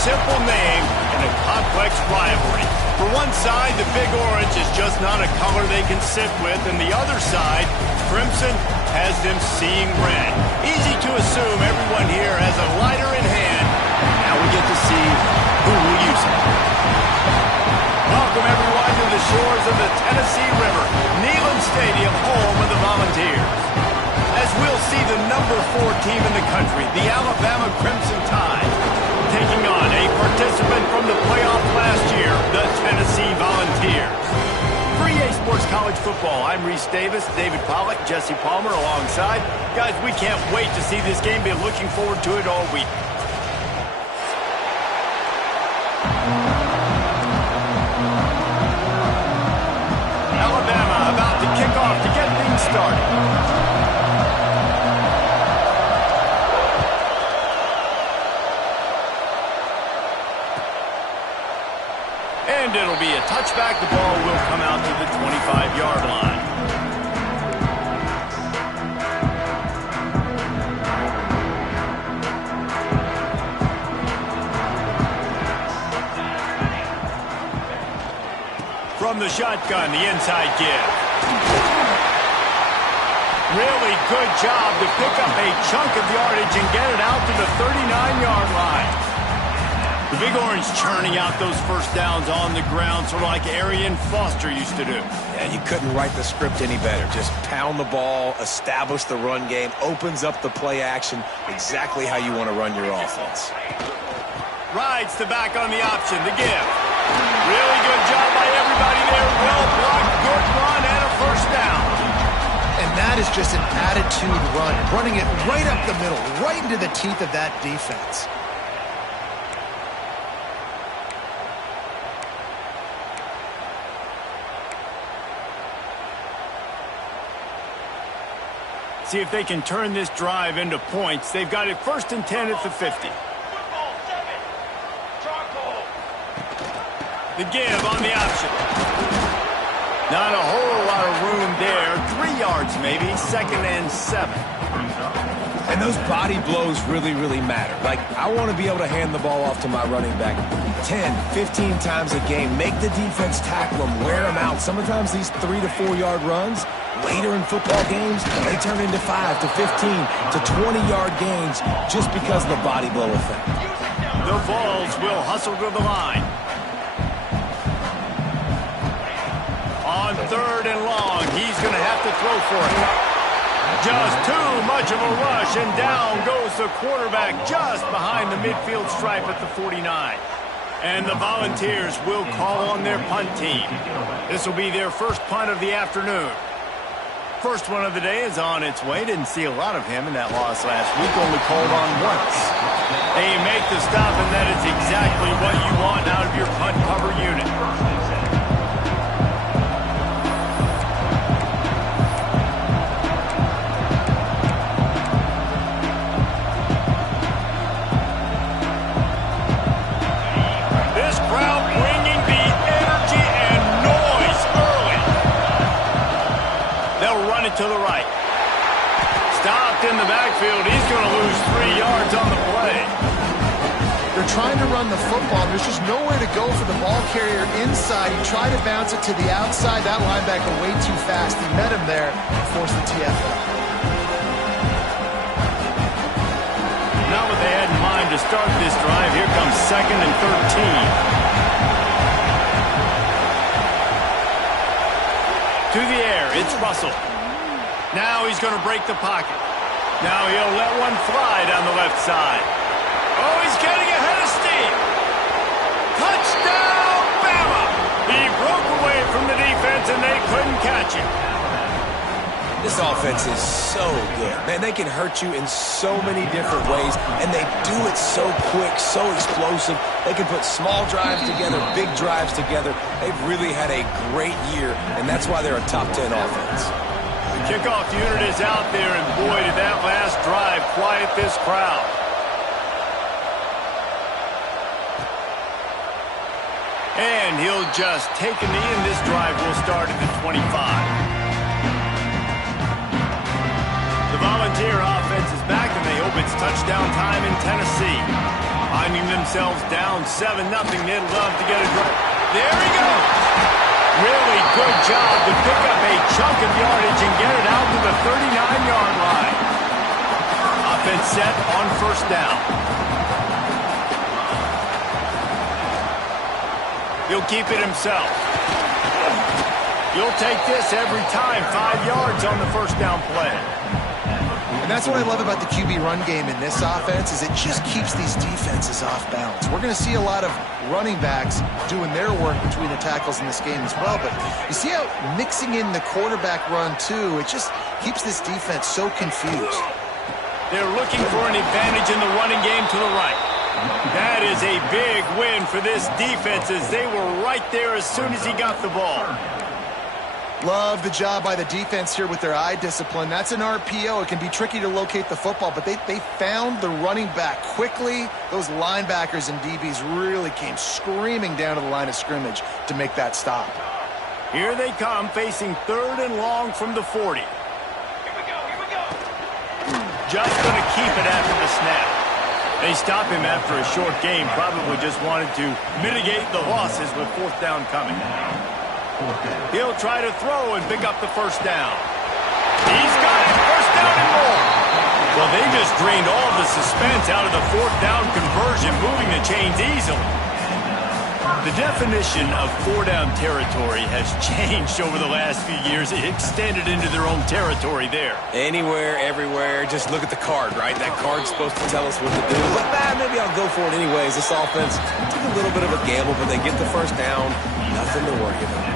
simple name and a complex rivalry. For one side, the Big Orange is just not a color they can sit with, and the other side, Crimson, has them seeing red. Easy to assume everyone here has a lighter in hand. Now we get to see who will use it. Welcome, everyone, to the shores of the Tennessee River, Neyland Stadium, home of the Volunteers. As we'll see the number 4 team in the country, the Alabama Crimson Tide, taking on a participant from the playoff last year, the Tennessee Volunteers. For EA Sports College Football, I'm Reese Davis, David Pollack, Jesse Palmer alongside. Guys, we can't wait to see this game. Been looking forward to it all week. Alabama about to kick off to get things started. And it'll be a touchback. The ball will come out to the 25-yard line. From the shotgun, the inside give. Really good job to pick up a chunk of yardage and get it out to the 39-yard line. The Big Orange churning out those first downs on the ground, sort of like Arian Foster used to do. Yeah, you couldn't write the script any better. Just pound the ball, establish the run game, opens up the play action, exactly how you want to run your offense. Rides the back on the option, the give. Really good job by everybody there. Well blocked, good run, and a first down. And that is just an attitude run, running it right up the middle, right into the teeth of that defense. See if they can turn this drive into points. They've got it 1st and 10 at the 50. The give on the option. Not a whole lot of room there. 3 yards maybe, 2nd and 7. And those body blows really, really matter. Like, I want to be able to hand the ball off to my running back 10, 15 times a game. Make the defense tackle them, wear them out. Sometimes these 3 to 4 yard runs, later in football games, they turn into 5 to 15 to 20-yard gains just because of the body blow effect. The Vols will hustle to the line. On 3rd and long, he's going to have to throw for it. Just too much of a rush, and down goes the quarterback just behind the midfield stripe at the 49. And the Volunteers will call on their punt team. This will be their first punt of the afternoon. First one of the day is on its way. Didn't see a lot of him in that loss last week. Only called on once. They make the stop, and that is exactly what you want out of your punt cover unit. This crowd bringing the energy and noise early. They'll run it to the right. Stopped in the backfield. He's going to lose 3 yards on the play. They're trying to run the football. There's just nowhere to go for the ball carrier inside. He tried to bounce it to the outside. That linebacker way too fast. He met him there and forced the TFL. Not what they had in mind to start this drive. Here comes 2nd and 13. To the air, it's Russell. Now he's going to break the pocket. Now he'll let one fly down the left side. Oh, he's getting ahead of steam. Touchdown, Bama! He broke away from the defense, and they couldn't catch him. This offense is so good. Man, they can hurt you in so many different ways, and they do it so quick, so explosive. They can put small drives together, big drives together. They've really had a great year, and that's why they're a top 10 offense. The kickoff unit is out there, and boy, did that last drive quiet this crowd. And he'll just take a knee, and this drive will start at the 25. The Volunteer offense is back, and they hope it's touchdown time in Tennessee. Finding themselves down 7-0. They'd love to get a drive. There he goes. Really good job to pick up a chunk of yardage and get it out to the 39-yard line. Offense set on first down. He'll keep it himself. You'll take this every time. 5 yards on the first down play. And that's what I love about the QB run game in this offense is it just keeps these defenses off balance. We're going to see a lot of running backs doing their work between the tackles in this game as well. But you see how mixing in the quarterback run, too, it just keeps this defense so confused. They're looking for an advantage in the running game to the right. That is a big win for this defense as they were right there as soon as he got the ball. Love the job by the defense here with their eye discipline. That's an RPO. It can be tricky to locate the football, but they found the running back quickly. Those linebackers and DBs really came screaming down to the line of scrimmage to make that stop. Here they come, facing 3rd and long from the 40. Here we go. Just going to keep it after the snap. They stop him after a short game. Probably just wanted to mitigate the losses with 4th down coming. He'll try to throw and pick up the first down. He's got it. First down and more. Well, they just drained all the suspense out of the 4th down conversion, moving the chains easily. The definition of 4-down territory has changed over the last few years. It extended into their own territory there. Anywhere, everywhere. Just look at the card, right? That card's supposed to tell us what to do. But maybe I'll go for it anyways. This offense took a little bit of a gamble, but they get the first down. Nothing to worry about.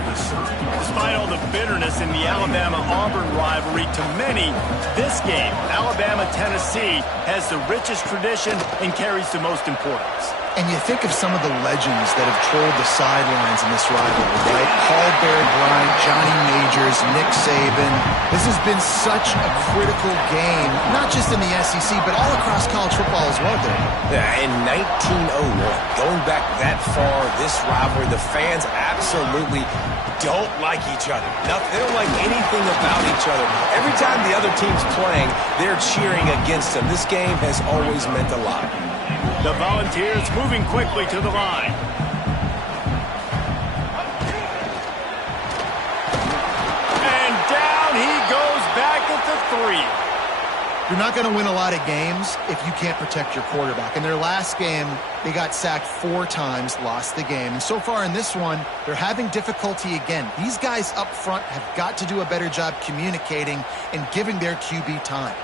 Despite all the bitterness in the Alabama-Auburn rivalry, to many, this game, Alabama-Tennessee, has the richest tradition and carries the most importance. And you think of some of the legends that have trolled the sidelines in this rivalry, right? Paul Bear Bryant, Johnny Majors, Nick Saban. This has been such a critical game, not just in the SEC, but all across college football as well, dude. Yeah, in 1901, going back that far, this rivalry, the fans absolutely don't like each other. They don't like anything about each other. Every time the other team's playing, they're cheering against them. This game has always meant a lot. The Volunteers moving quickly to the line. And down he goes back at the 3. You're not going to win a lot of games if you can't protect your quarterback. In their last game, they got sacked 4 times, lost the game. And so far in this one, they're having difficulty again. These guys up front have got to do a better job communicating and giving their QB time.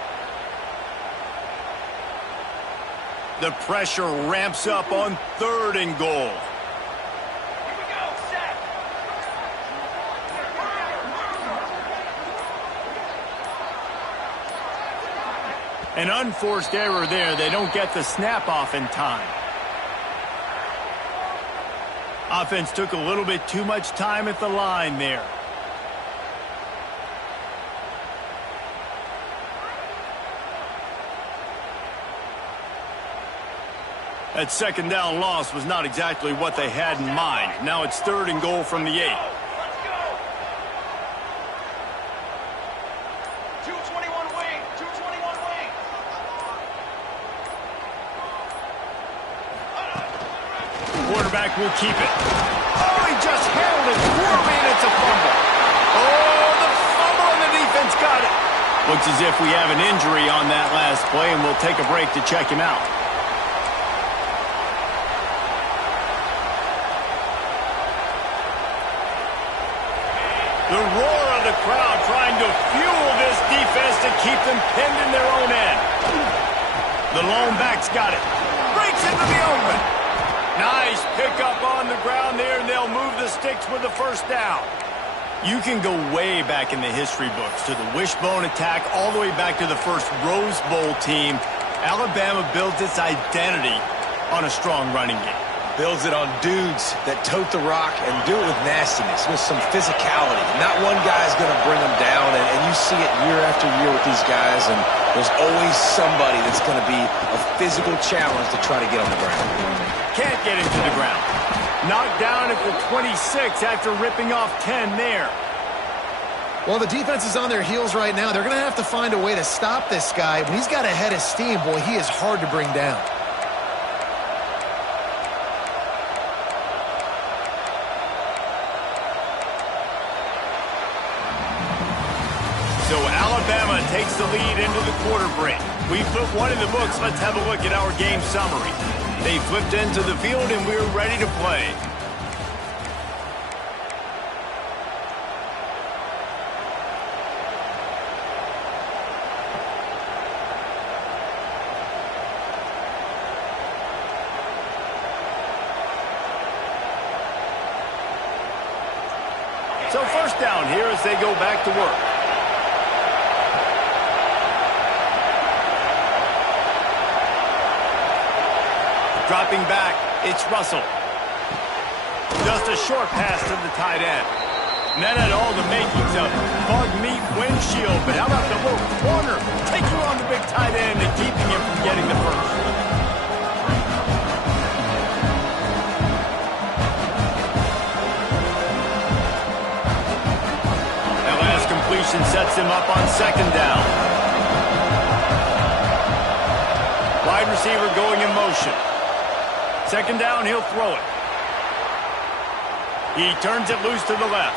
The pressure ramps up on 3rd and goal. Here we go. Set. An unforced error there. They don't get the snap off in time. Offense took a little bit too much time at the line there. That 2nd down loss was not exactly what they had in mind. Now it's 3rd and goal from the 8. Let's go. 221 wing. 221 wing. Quarterback will keep it. Oh, he just handled it poorly, and it's a fumble. Oh, the fumble, and the defense got it. Looks as if we have an injury on that last play, and we'll take a break to check him out. The roar of the crowd trying to fuel this defense to keep them pinned in their own end. The lone back's got it. Breaks into the open. Nice pickup on the ground there, and they'll move the sticks with the first down. You can go way back in the history books to the wishbone attack all the way back to the first Rose Bowl team. Alabama builds its identity on a strong running game. Builds it on dudes that tote the rock and do it with nastiness, with some physicality. Not one guy's going to bring them down, and you see it year after year with these guys, and there's always somebody that's going to be a physical challenge to try to get on the ground. Can't get him to the ground. Knocked down at the 26 after ripping off 10 there. Well, the defense is on their heels right now. They're going to have to find a way to stop this guy. When he's got a head of steam, boy, he is hard to bring down. takes the lead into the quarter break. We put one in the books. Let's have a look at our game summary. They flipped into the field, and we're ready to play. So first down here as they go back to work. Dropping back, it's Russell. Just a short pass to the tight end. And that had all the makings of bug meat windshield, but how about the little corner taking on the big tight end and keeping him from getting the first? That last completion sets him up on second down. Wide receiver going in motion. Second down, he'll throw it. He turns it loose to the left.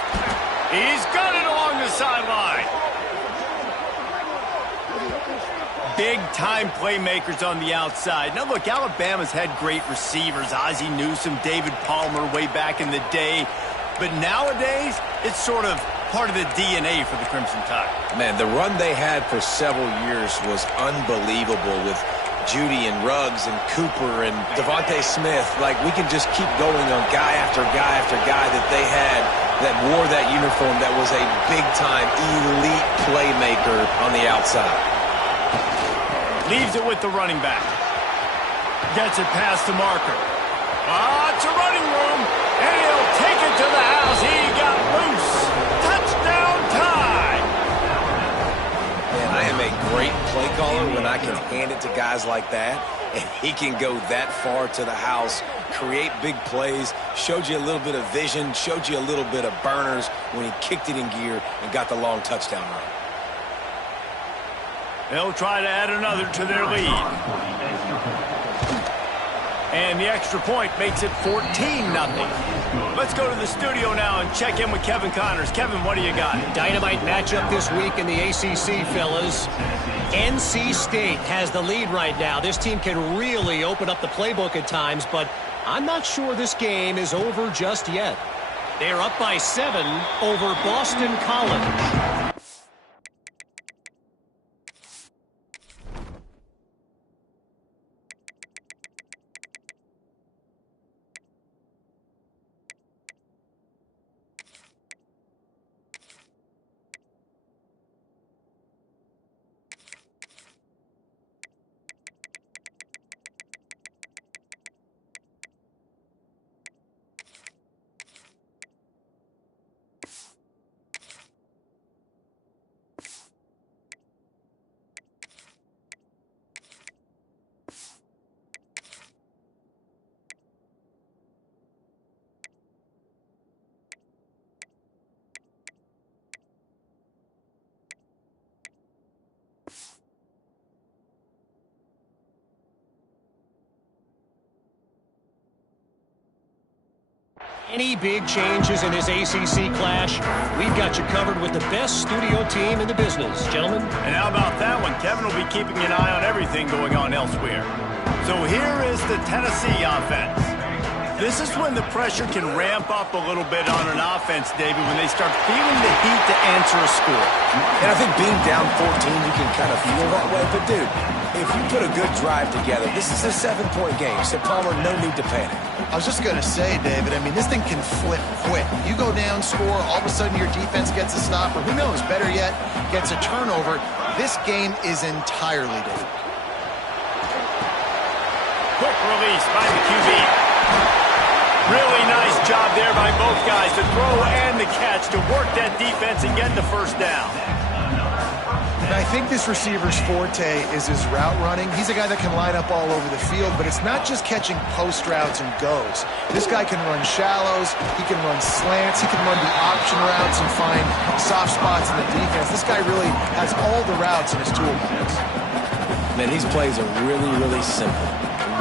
He's got it along the sideline. Big-time playmakers on the outside. Now, look, Alabama's had great receivers. Ozzie Newsome, David Palmer way back in the day. But nowadays, it's sort of part of the DNA for the Crimson Tide. Man, the run they had for several years was unbelievable with Judy and Ruggs and Cooper and Devontae Smith. Like, we can just keep going on guy after guy after guy that they had that wore that uniform that was a big-time elite playmaker on the outside. Leaves it with the running back. Gets it past the marker. It's a running room, and he'll take it to the house. He got loose. Touchdown tie. Man, I am a great play caller when I can hand it to guys like that, and he can go that far to the house, create big plays, showed you a little bit of vision, showed you a little bit of burners when he kicked it in gear and got the long touchdown run. They'll try to add another to their lead. And the extra point makes it 14-0. Let's go to the studio now and check in with Kevin Connors. Kevin, what do you got? Dynamite matchup this week in the ACC, fellas. NC State has the lead right now. This team can really open up the playbook at times, but I'm not sure this game is over just yet. They're up by 7 over Boston College. Any big changes in this ACC clash, we've got you covered with the best studio team in the business, gentlemen. And how about that one? Kevin will be keeping an eye on everything going on elsewhere. So here is the Tennessee offense. This is when the pressure can ramp up a little bit on an offense, David, when they start feeling the heat to answer a score. And I think being down 14, you can kind of feel that way. But, dude, if you put a good drive together, this is a 7-point game. So, Palmer, no need to panic. I was just going to say, David, I mean, this thing can flip quick. You go down, score, all of a sudden your defense gets a stop, or who knows, better yet, gets a turnover. This game is entirely different. Quick release by the QB. Really nice job there by both guys to throw and the catch to work that defense and get the first down. And I think this receiver's forte is his route running. He's a guy that can line up all over the field, but it's not just catching post routes and goes. This guy can run shallows, he can run slants, he can run the option routes and find soft spots in the defense. This guy really has all the routes in his toolbox. Man, these plays are really, really simple.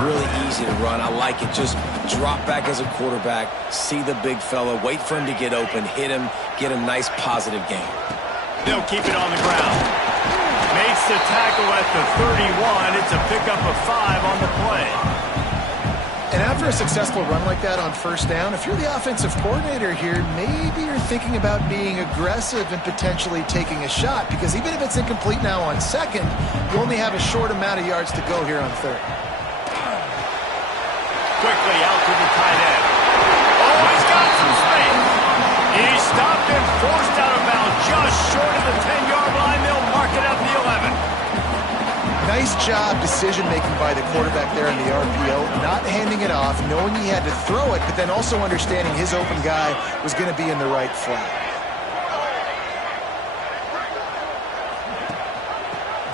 Really easy to run. I like it. Just drop back as a quarterback, see the big fella, wait for him to get open, hit him, get a nice positive gain. They'll keep it on the ground. Gets the tackle at the 31. It's a pickup of 5 on the play. And after a successful run like that on first down, if you're the offensive coordinator here, maybe you're thinking about being aggressive and potentially taking a shot, because even if it's incomplete now on second, you only have a short amount of yards to go here on third. Quickly out to the tight end. Oh, he's got some space. He stopped and forced out of bounds just short of the 10-yard line. They'll mark it at the 11. Nice job decision-making by the quarterback there in the RPO, not handing it off, knowing he had to throw it, but then also understanding his open guy was going to be in the right flat.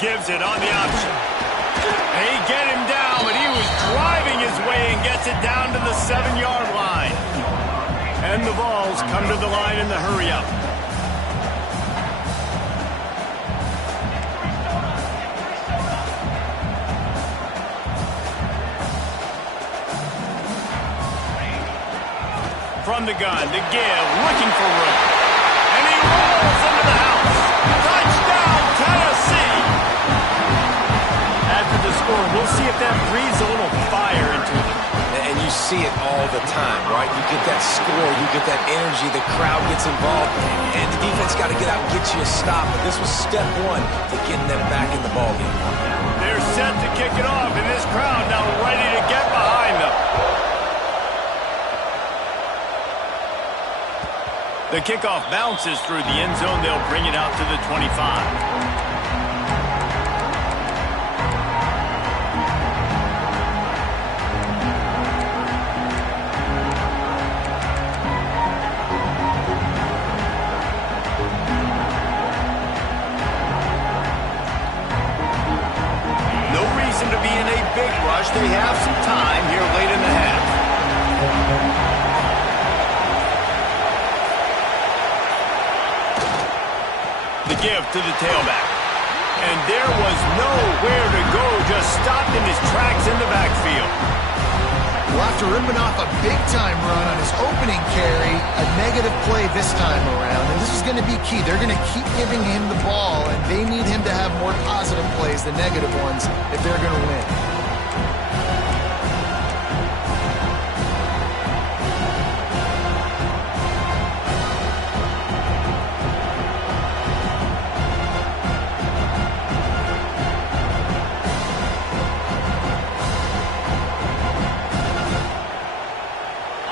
Gives it on the option. They get him down, but he was driving his way and gets it down to the 7-yard line. And the Vols come to the line in the hurry-up. From the gun, the give, looking for room. And he rolls into the house. Touchdown, Tennessee! After the score, we'll see if that breathes a little fire into them. And you see it all the time, right? You get that score, you get that energy, the crowd gets involved, and the defense got to get out and get you a stop. But this was step one to getting them back in the ballgame. They're set to kick it off, and this crowd now ready to get behind them. The kickoff bounces through the end zone. They'll bring it out to the 25. No reason to be in a big rush. They have some time here late in the half. The give to the tailback. And there was nowhere to go, just stopped in his tracks in the backfield. Well, after ripping off a big-time run on his opening carry, a negative play this time around, and this is going to be key. They're going to keep giving him the ball, and they need him to have more positive plays than negative ones if they're going to win.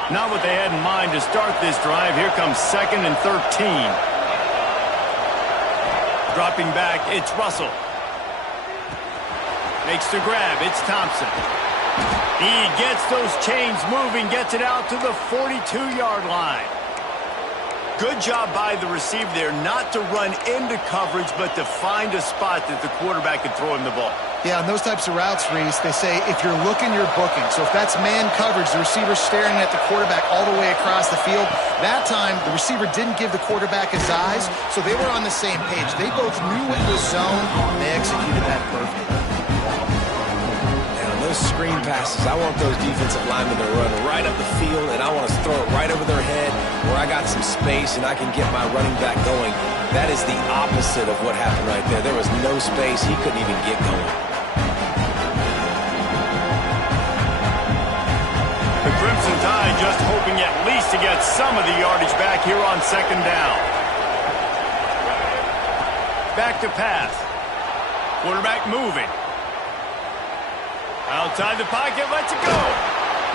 Not what they had in mind to start this drive. Here comes 2nd and 13. Dropping back, it's Russell. Makes the grab, it's Thompson. He gets those chains moving, gets it out to the 42-yard line. Good job by the receiver there not to run into coverage, but to find a spot that the quarterback can throw him the ball. Yeah, on those types of routes, Reese, they say if you're looking, you're booking. So if that's man coverage, the receiver's staring at the quarterback all the way across the field. That time, the receiver didn't give the quarterback his eyes, so they were on the same page. They both knew it was zone, and they executed that perfectly. And on those screen passes, I want those defensive linemen to run right up the field, and I want to throw it right over their head where I got some space and I can get my running back going. That is the opposite of what happened right there. There was no space. He couldn't even get going. The Crimson Tide just hoping at least to get some of the yardage back here on 2nd down. Back to pass. Quarterback moving. Outside the pocket, lets it go.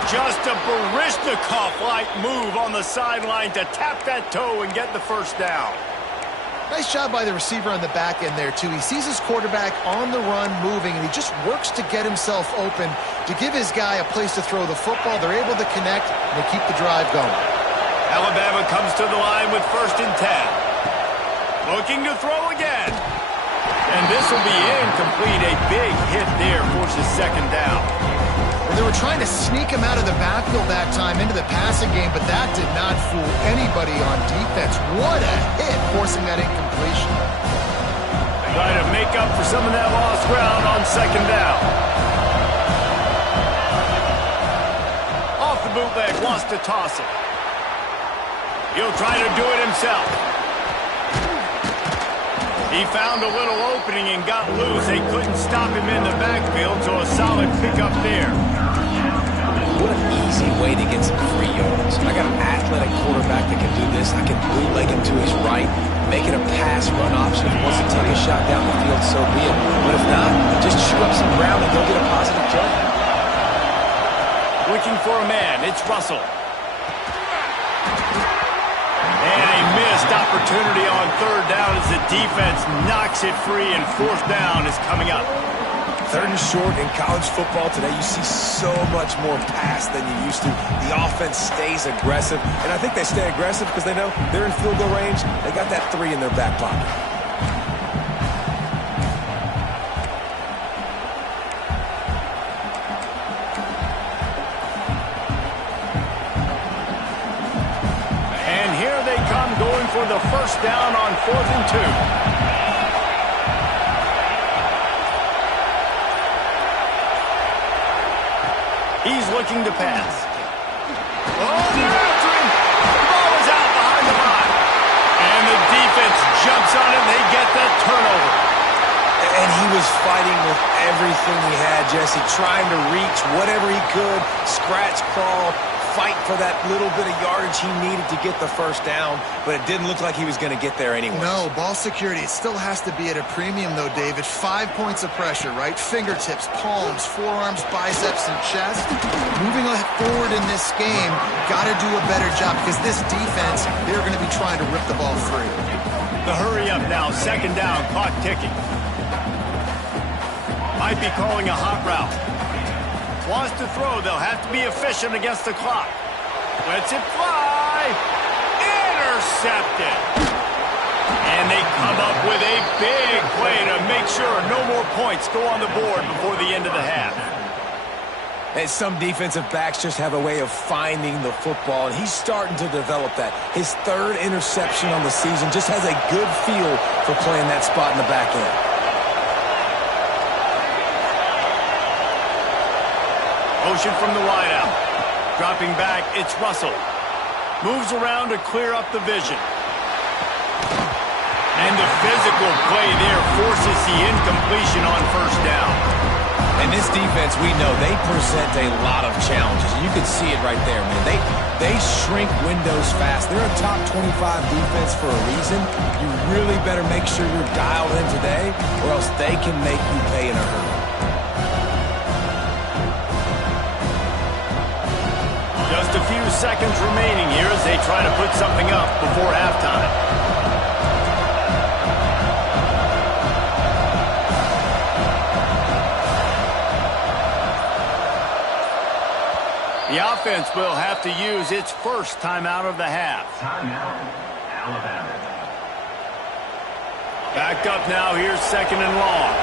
Just a Baryshnikov-like move on the sideline to tap that toe and get the first down. Nice job by the receiver on the back end there, too. He sees his quarterback on the run moving, and he just works to get himself open to give his guy a place to throw the football. They're able to connect, and they keep the drive going. Alabama comes to the line with 1st and 10. Looking to throw again. And this will be incomplete. A big hit there forces 2nd down. Well, they were trying to sneak him out of the backfield that time into the passing game, but that did not fool anybody on defense. What a hit, forcing that incompletion. Trying to make up for some of that lost ground on 2nd down. Off the bootleg, wants to toss it. He'll try to do it himself. He found a little opening and got loose. They couldn't stop him in the backfield, so a solid pickup there. What an easy way to get some free yards. I got an athletic quarterback that can do this. I can bootleg him to his right, make it a pass-run option. If he wants to take a shot down the field, so be it. But if not, just chew up some ground and go get a positive play. Looking for a man. It's Russell. And a missed opportunity on third down as the defense knocks it free, and fourth down is coming up. Third and short in college football today, you see so much more pass than you used to. The offense stays aggressive, and I think they stay aggressive because they know they're in field goal range. They got that 3 in their back pocket. And here they come, going for the first down on 4th and 2. He's looking to pass. Oh, they're after him. The ball is out behind the line. And the defense jumps on it. They get that turnover. And he was fighting with everything he had, Jesse, trying to reach whatever he could, scratch, crawl, fight for that little bit of yardage he needed to get the first down, but it didn't look like he was going to get there anyway. No, ball security, it still has to be at a premium, though, David. 5 points of pressure, right? Fingertips, palms, forearms, biceps, and chest. Moving forward in this game, got to do a better job because this defense, they're going to be trying to rip the ball free. The hurry up now, 2nd down, clock ticking. Might be calling a hot route. Wants to throw, they'll have to be efficient against the clock. Lets it fly. Intercepted. And they come up with a big play to make sure no more points go on the board before the end of the half. And some defensive backs just have a way of finding the football, and he's starting to develop that. His 3rd interception on the season, just has a good feel for playing that spot in the back end. Motion from the wideout. Dropping back, it's Russell. Moves around to clear up the vision. And the physical play there forces the incompletion on first down. And this defense, we know, they present a lot of challenges. You can see it right there, man. They shrink windows fast. They're a top 25 defense for a reason. You really better make sure you're dialed in today, or else they can make you pay in a hurry. Just a few seconds remaining here as they try to put something up before halftime. The offense will have to use its first timeout of the half. Timeout, Alabama. Back up now, here's 2nd and long.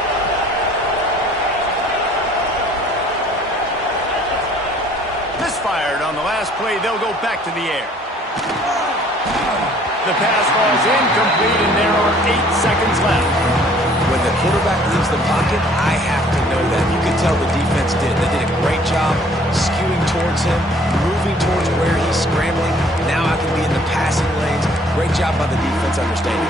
Misfired on the last play, they'll go back to the air. The pass falls incomplete, and there are 8 seconds left. When the quarterback leaves the pocket, I have to know that. You can tell the defense did. They did a great job skewing towards him, moving towards where he's scrambling. Now I can be in the passing lanes. Great job by the defense understanding.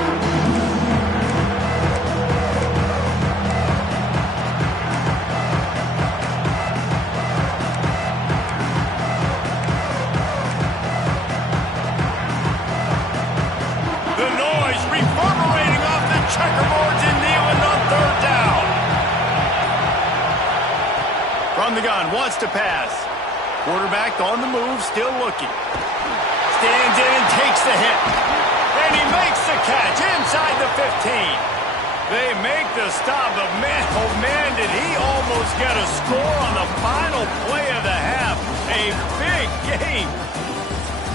Checkerboards and kneeling on 3rd down. From the gun, wants to pass. Quarterback on the move, still looking. Stands in and takes the hit. And he makes the catch inside the 15. They make the stop, but man, oh man, did he almost get a score on the final play of the half. A big game.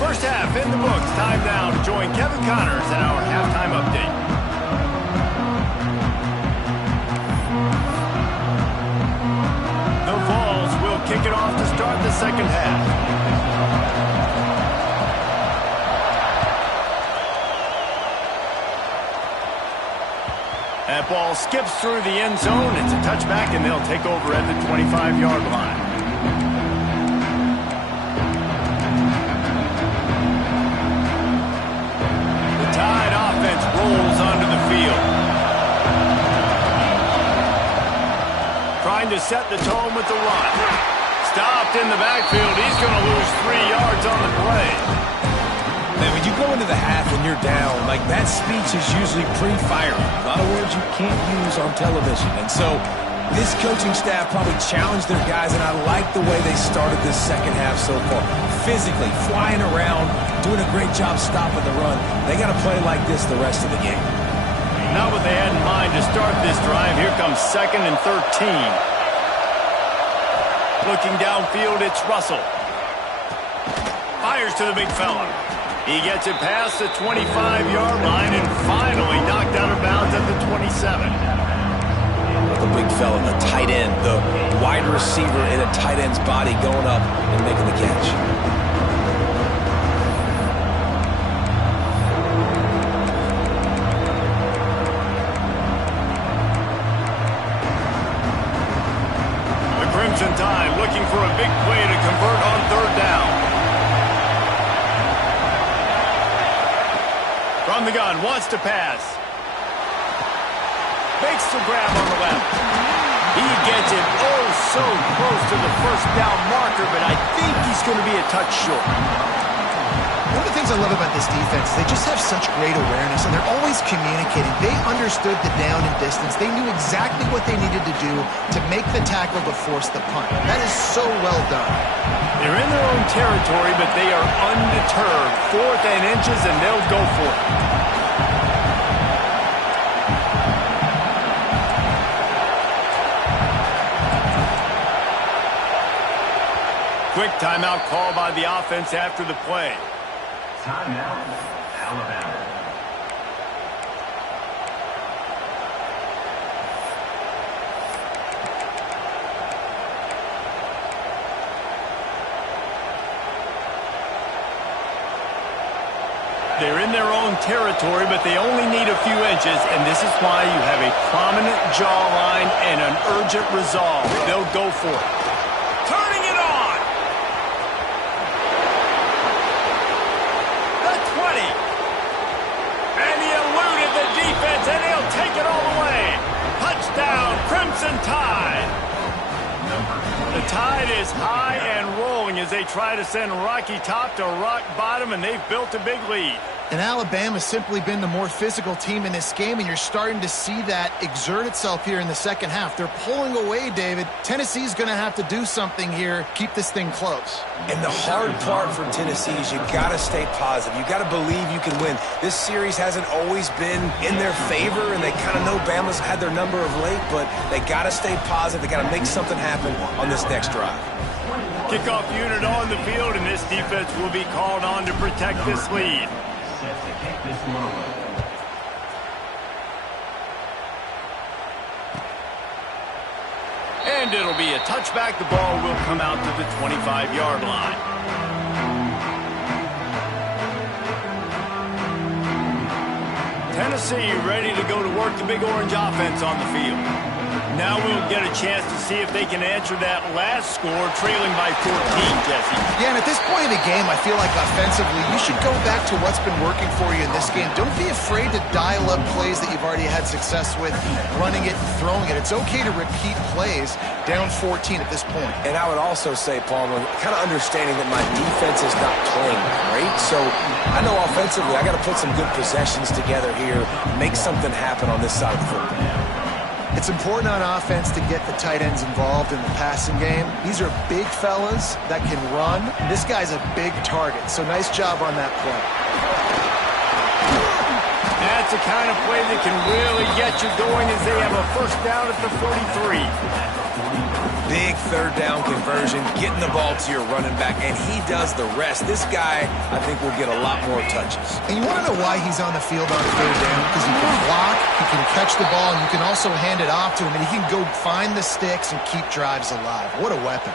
First half in the books. Time now to join Kevin Connors in our halftime update. Kick it off to start the second half. That ball skips through the end zone. It's a touchback, and they'll take over at the 25-yard line. The Tide offense rolls onto the field. trying to set the tone with the run. Stopped in the backfield. He's going to lose 3 yards on the play. Man, when you go into the half and you're down, like that speech is usually pre-firing. A lot of words you can't use on television. And so this coaching staff probably challenged their guys, and I like the way they started this second half so far. Physically, flying around, doing a great job stopping the run. They got to play like this the rest of the game. Not what they had in mind to start this drive. Here comes 2nd and 13. Looking downfield, it's Russell. Fires to the big fella. He gets it past the 25-yard line and finally knocked out of bounds at the 27. The big fella, the tight end, the wide receiver in a tight end's body going up and making the catch. The Crimson Tide looking for a big play to convert on 3rd down. From the gun, wants to pass. Makes the grab on the left. He gets it oh so close to the 1st down marker, but I think he's going to be a touch short. One of the things I love about this defense is they just have such great awareness, and they're always communicating. They understood the down and distance. They knew exactly what they needed to do to make the tackle to force the punt. That is so well done. They're in their own territory, but they are undeterred. 4th and inches, and they'll go for it. Quick timeout call by the offense after the play. Timeout, Alabama. They're in their own territory, but they only need a few inches, and this is why you have a prominent jawline and an urgent resolve. They'll go for it. Turning it on! The 20! And he eluded the defense, and he'll take it all the way. Touchdown, Crimson Tide! The Tide is high and rolling as they try to send Rocky Top to rock bottom, and they've built a big lead. And Alabama's simply been the more physical team in this game, and you're starting to see that exert itself here in the second half. They're pulling away, David. Tennessee's going to have to do something here, keep this thing close. And the hard part for Tennessee is you got to stay positive. You got to believe you can win. This series hasn't always been in their favor, and they kind of know Bama's had their number of late, but they got to stay positive. They got to make something happen on this next drive. Kickoff unit on the field, and this defense will be called on to protect this lead. Set to kick this one away. And it'll be a touchback. The ball will come out to the 25-yard line. Tennessee ready to go to work the Big Orange offense on the field. Now we'll get a chance to see if they can answer that last score, trailing by 14, Jesse. Yeah, and at this point of the game, I feel like offensively, you should go back to what's been working for you in this game. Don't be afraid to dial up plays that you've already had success with, running it and throwing it. It's okay to repeat plays down 14 at this point. And I would also say, Palmer, kind of understanding that my defense is not playing great, so I know offensively I got to put some good possessions together here, make something happen on this side of the football. It's important on offense to get the tight ends involved in the passing game. These are big fellas that can run. This guy's a big target, so nice job on that play. That's the kind of play that can really get you going as they have a 1st down at the 43. Big 3rd down conversion, getting the ball to your running back, and he does the rest. This guy, I think, will get a lot more touches. And you want to know why he's on the field on 3rd down? Because he can block, he can catch the ball, and you can also hand it off to him, and he can go find the sticks and keep drives alive. What a weapon.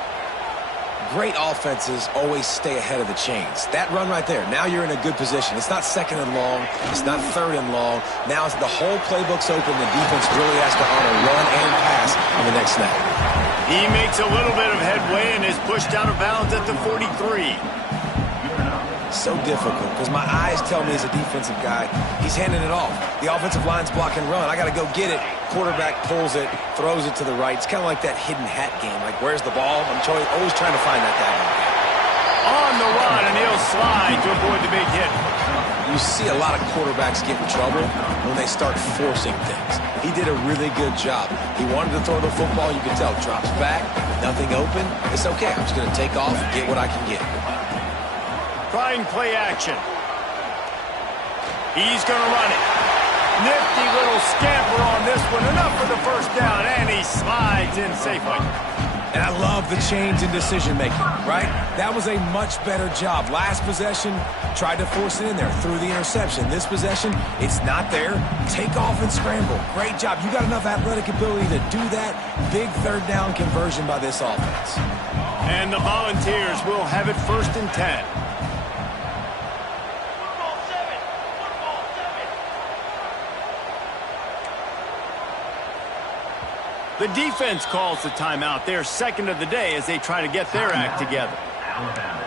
Great offenses always stay ahead of the chains. That run right there, now you're in a good position. It's not 2nd and long. It's not 3rd and long. Now the whole playbook's open. The defense really has to honor run and pass on the next snap. He makes a little bit of headway and is pushed out of bounds at the 43. So difficult because my eyes tell me as a defensive guy, he's handing it off. The offensive line's blocking run. I got to go get it. Quarterback pulls it, throws it to the right. It's kind of like that hidden hat game. Like, where's the ball? I'm always trying to find that daggone game. On the run, and he'll slide to avoid the big hit. You see a lot of quarterbacks get in trouble when they start forcing things. He did a really good job. He wanted to throw the football. You can tell. Drops back, nothing open. It's okay. I'm just going to take off and get what I can get. Trying play action. He's going to run it. Nifty little scamper on this one. Enough for the first down, and he slides in safely. And I love the change in decision-making, right? That was a much better job. Last possession, tried to force it in there, threw the interception. This possession, it's not there. Take off and scramble. Great job. You got enough athletic ability to do that. Big third down conversion by this offense. And the Volunteers will have it 1st and 10. The defense calls the timeout. They're second of the day as they try to get their act together. Alabama.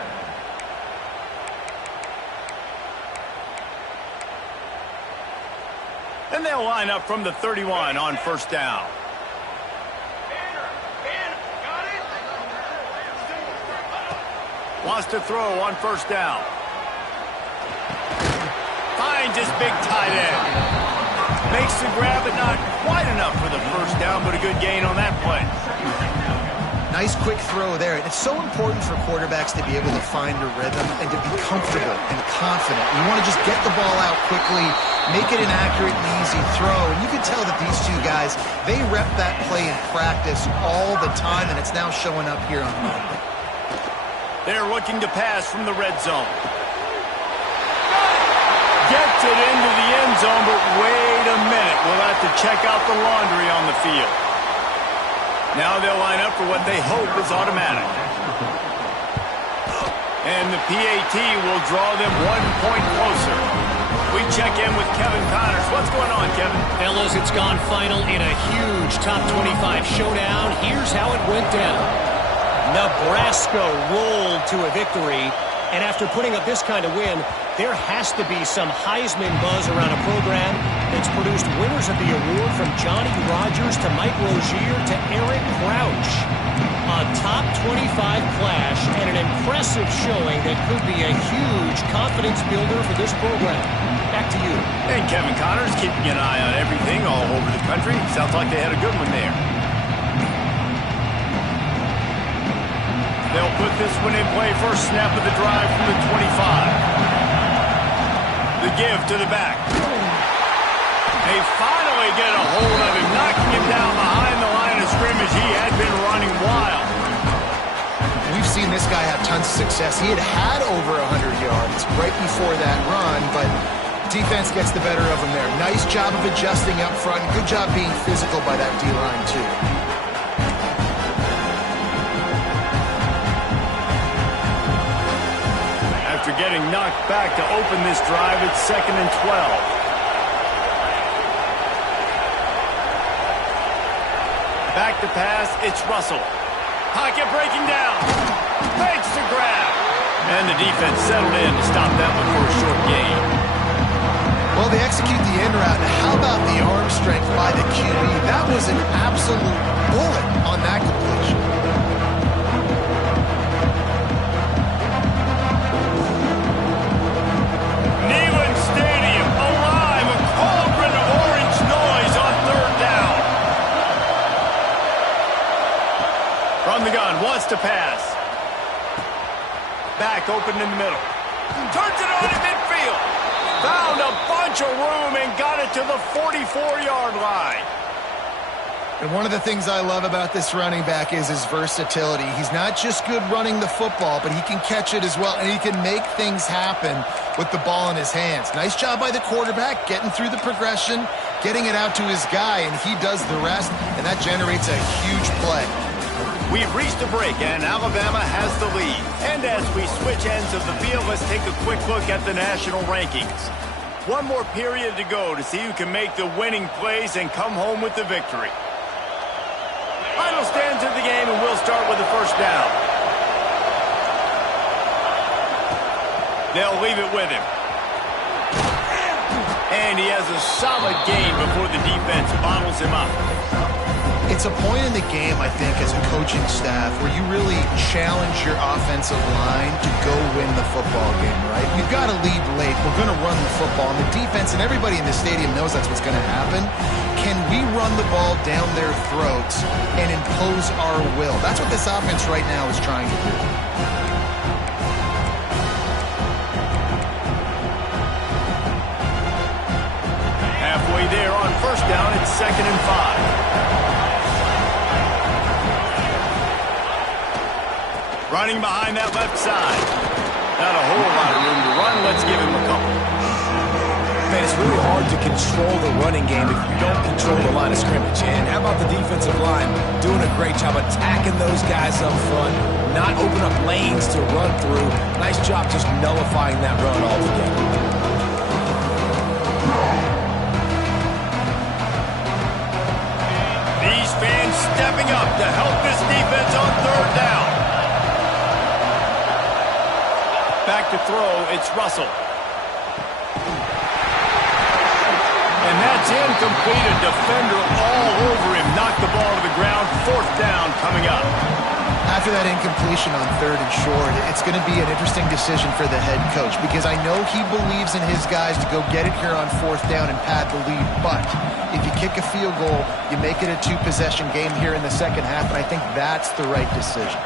And they'll line up from the 31 on 1st down. Wants to throw on 1st down. Finds his big tight end. Makes the grab, but not quite enough for the 1st down, but a good gain on that play. Nice quick throw there. It's so important for quarterbacks to be able to find a rhythm and to be comfortable and confident. You want to just get the ball out quickly, make it an accurate and easy throw. And you can tell that these two guys, they rep that play in practice all the time, and it's now showing up here on Monday. They're looking to pass from the red zone. Gets it into the end zone, but wait a minute. We'll have to check out the laundry on the field. Now they'll line up for what they hope is automatic. And the PAT will draw them 1 point closer. We check in with Kevin Connors. What's going on, Kevin? Fellas, it's gone final in a huge top 25 showdown. Here's how it went down. Nebraska rolled to a victory. And after putting up this kind of win, there has to be some Heisman buzz around a program that's produced winners of the award from Johnny Rodgers to Mike Rozier to Eric Crouch. A top 25 clash and an impressive showing that could be a huge confidence builder for this program. Back to you. And Kevin Connors keeping an eye on everything all over the country. Sounds like they had a good one there. They'll put this one in play. First snap of the drive from the 25. The give to the back. They finally get a hold of him, knocking him down behind the line of scrimmage. He had been running wild. We've seen this guy have tons of success. He had over 100 yards right before that run, but defense gets the better of him there. Nice job of adjusting up front. Good job being physical by that D-line, too. After getting knocked back to open this drive, it's 2nd and 12. Back to pass, it's Russell. Pocket breaking down. Makes the grab. And the defense settled in to stop that one for a short gain. Well, they execute the end route. And how about the arm strength by the QB? That was an absolute bullet on that completion. From the gun, wants to pass. Back open in the middle. Turns it on at midfield. Found a bunch of room and got it to the 44-yard line. And one of the things I love about this running back is his versatility. He's not just good running the football, but he can catch it as well, and he can make things happen with the ball in his hands. Nice job by the quarterback, getting through the progression, getting it out to his guy, and he does the rest, and that generates a huge play. We've reached a break, and Alabama has the lead. And as we switch ends of the field, let's take a quick look at the national rankings. One more period to go to see who can make the winning plays and come home with the victory. Final stands of the game, and we'll start with the first down. They'll leave it with him. And he has a solid gain before the defense bottles him up. It's a point in the game, I think, as a coaching staff where you really challenge your offensive line to go win the football game, right? We've got to lead late. We're going to run the football. And the defense and everybody in the stadium knows that's what's going to happen. Can we run the ball down their throats and impose our will? That's what this offense right now is trying to do. Halfway there on first down, it's 2nd and 5. Running behind that left side. Not a whole lot of room to run. Let's give him a couple. Man, it's really hard to control the running game if you don't control the line of scrimmage. And how about the defensive line doing a great job attacking those guys up front, not open up lanes to run through. Nice job just nullifying that run altogether. These fans stepping up to help this defense on 3rd down. Back to throw, it's Russell. And that's incomplete. A defender all over him. Knocked the ball to the ground. 4th down coming up. After that incompletion on 3rd and short, it's going to be an interesting decision for the head coach because I know he believes in his guys to go get it here on 4th down and pad the lead. But if you kick a field goal, you make it a 2-possession game here in the second half, and I think that's the right decision.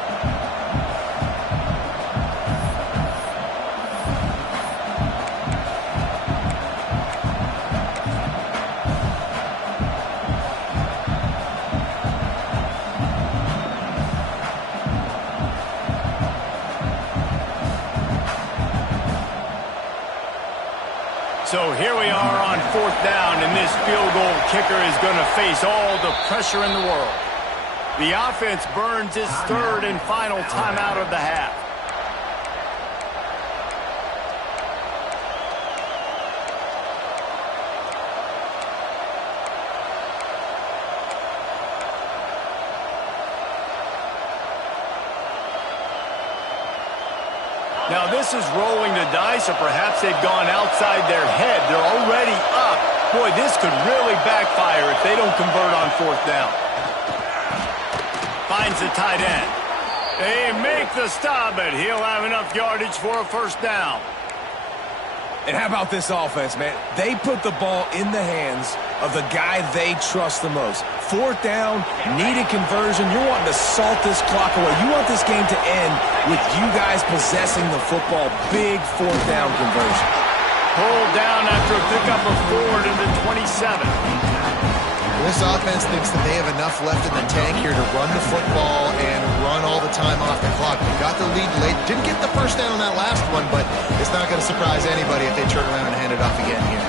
So here we are on 4th down, and this field goal kicker is going to face all the pressure in the world. The offense burns its 3rd and final timeout of the half. Now this is rolling the dice, or perhaps they've gone outside their head. They're already up. Boy, this could really backfire if they don't convert on 4th down. Finds the tight end. They make the stop, but he'll have enough yardage for a 1st down. And how about this offense, man? They put the ball in the hands of the guy they trust the most. 4th down, needed conversion. You're wanting to salt this clock away. You want this game to end with you guys possessing the football. Big 4th down conversion. Pulled down after a pickup of 4 to the 27. This offense thinks that they have enough left in the tank here to run the football and run all the time off the clock. They got the lead late. Didn't get the 1st down on that last one, but it's not going to surprise anybody if they turn around and hand it off again here.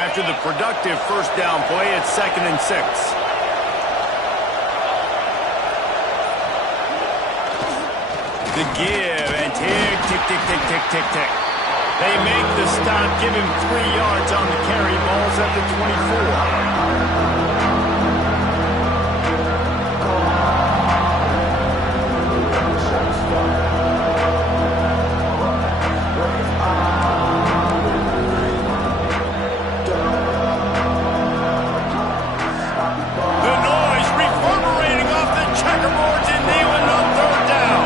After the productive 1st down play, it's 2nd and 6. The give and tick, tick, tick, tick, tick, tick, tick. They make the stop, give him 3 yards on the carry. Ball's at the 24. The noise reverberating off the checkerboards in Neyland on 3rd down.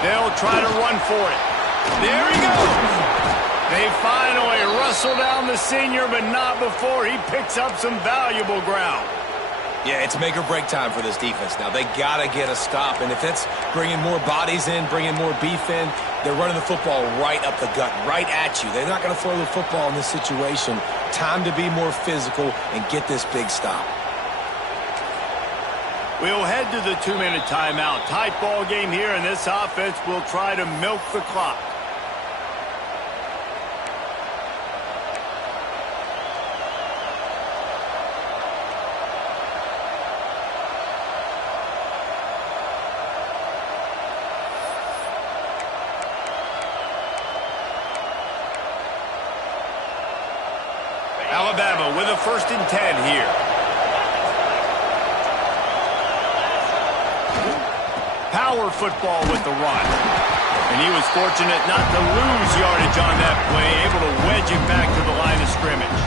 They'll try to run for it. There he goes. They finally wrestle down the senior, but not before he picks up some valuable ground. Yeah, it's make or break time for this defense now. They got to get a stop, and if it's bringing more bodies in, bringing more beef in, they're running the football right up the gut, right at you. They're not going to throw the football in this situation. Time to be more physical and get this big stop. We'll head to the 2-minute timeout. Tight ball game here, and this offense will try to milk the clock. Alabama with a 1st and 10 here. Power football with the run. And he was fortunate not to lose yardage on that play, able to wedge it back to the line of scrimmage.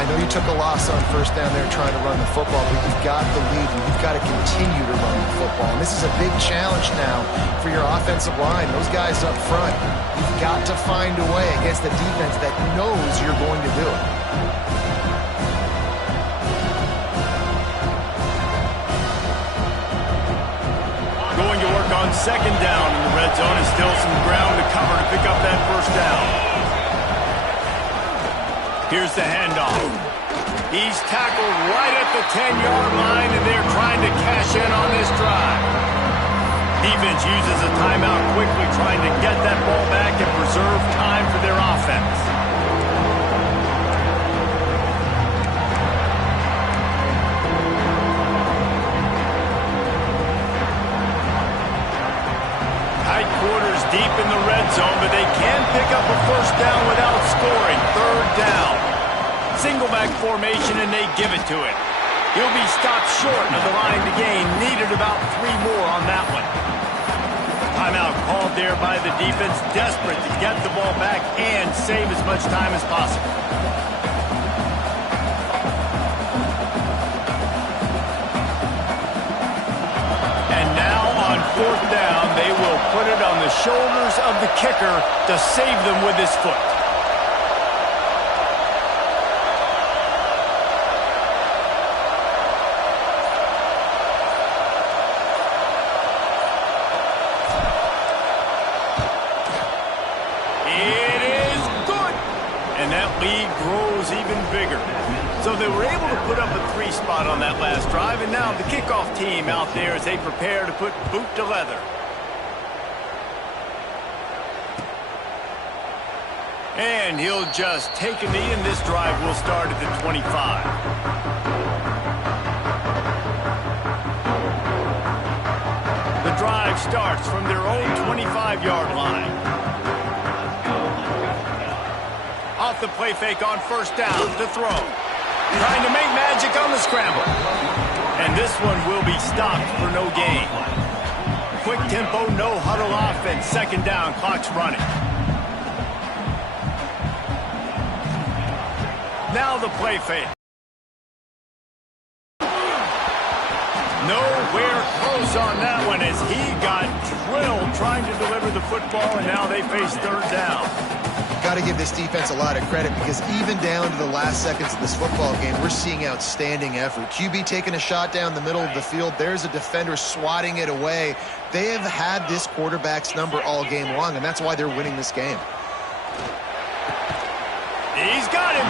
I know you took a loss on 1st down there trying to run the football, but you've got the lead and you've got to continue to run the football. And this is a big challenge now for your offensive line. Those guys up front, you've got to find a way against the defense that knows you're going to do it. Going to work on 2nd down in the red zone, and still some ground to cover to pick up that 1st down. Here's the handoff. He's tackled right at the 10-yard line, and they're trying to cash in on this drive. Defense uses a timeout quickly, trying to get that ball back and preserve time for their offense. Tight quarters deep in the red zone, but they can pick up a 1st down without scoring. 3rd down. Single back formation, and they give it to him. He'll be stopped short of the line to gain. Needed about 3 more on that one. Timeout called there by the defense, desperate to get the ball back and save as much time as possible. And now on 4th down, they will put it on the shoulders of the kicker to save them with his foot. So they were able to put up a 3 spot on that last drive, and now the kickoff team out there as they prepare to put boot to leather. And he'll just take a knee, and this drive will start at the 25. The drive starts from their own 25-yard line. Off the play fake on 1st down to throw. Trying to make magic on the scramble. And this one will be stopped for no gain. Quick tempo, no huddle offense. 2nd down, clock's running. Now the play fake. Nowhere close on that one as he got drilled trying to deliver the football, and now they face 3rd down. Got to give this defense a lot of credit because even down to the last seconds of this football game, we're seeing outstanding effort. QB taking a shot down the middle of the field. There's a defender swatting it away. They have had this quarterback's number all game long, and that's why they're winning this game. He's got him.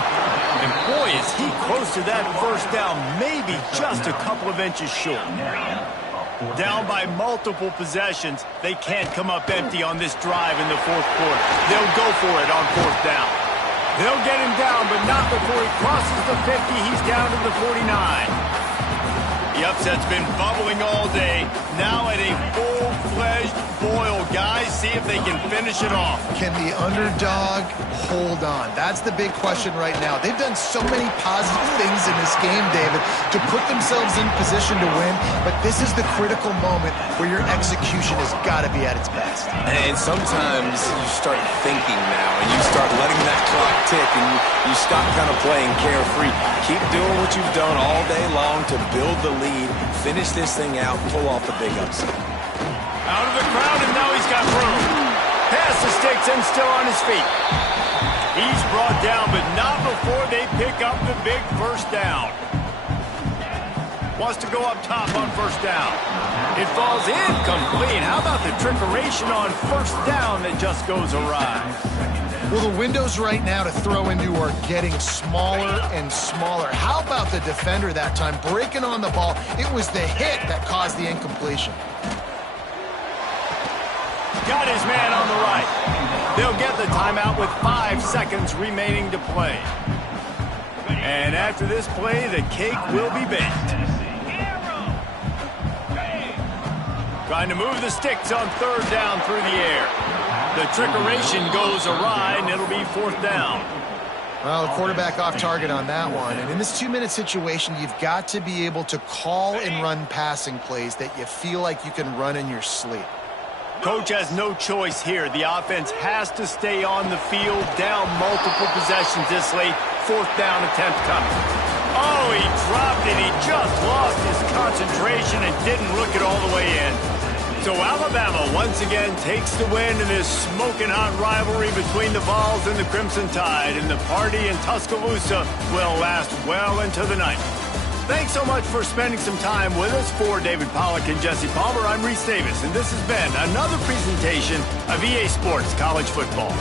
And boy, is he close to that 1st down, maybe just a couple of inches short. Down by multiple possessions, they can't come up empty on this drive in the 4th quarter. They'll go for it on 4th down. They'll get him down, but not before he crosses the 50. He's down to the 49. The upset's been bubbling all day. Now at a full-fledged boil. Guys, see if they can finish it off. Can the underdog hold on? That's the big question right now. They've done so many positive things in this game, David, to put themselves in position to win, but this is the critical moment where your execution has got to be at its best. And sometimes you start thinking now, and you start letting that clock tick, and you stop kind of playing carefree. Keep doing what you've done all day long to build the lead, finish this thing out, pull off the big upset. Out of the crowd, and now he's got room. Pass the sticks and still on his feet. He's brought down, but not before they pick up the big 1st down. Wants to go up top on 1st down. It falls incomplete. How about the trickeration on 1st down that just goes awry? Well, the windows right now to throw into are getting smaller and smaller. How about the defender that time breaking on the ball? It was the hit that caused the incompletion. Got his man on the right. They'll get the timeout with 5 seconds remaining to play. And after this play, the cake will be baked. Trying to move the sticks on 3rd down through the air. The trickeration goes awry, and it'll be 4th down. Well, the quarterback off target on that one. And in this 2-minute situation, you've got to be able to call and run passing plays that you feel like you can run in your sleep. Coach has no choice here. The offense has to stay on the field, down multiple possessions this late. 4th down attempt coming. Oh, he dropped it. He just lost his concentration and didn't look it all the way in. So Alabama once again takes the win in this smoking hot rivalry between the Vols and the Crimson Tide, and the party in Tuscaloosa will last well into the night. Thanks so much for spending some time with us. For David Pollack and Jesse Palmer, I'm Reese Davis, and this has been another presentation of EA Sports College Football.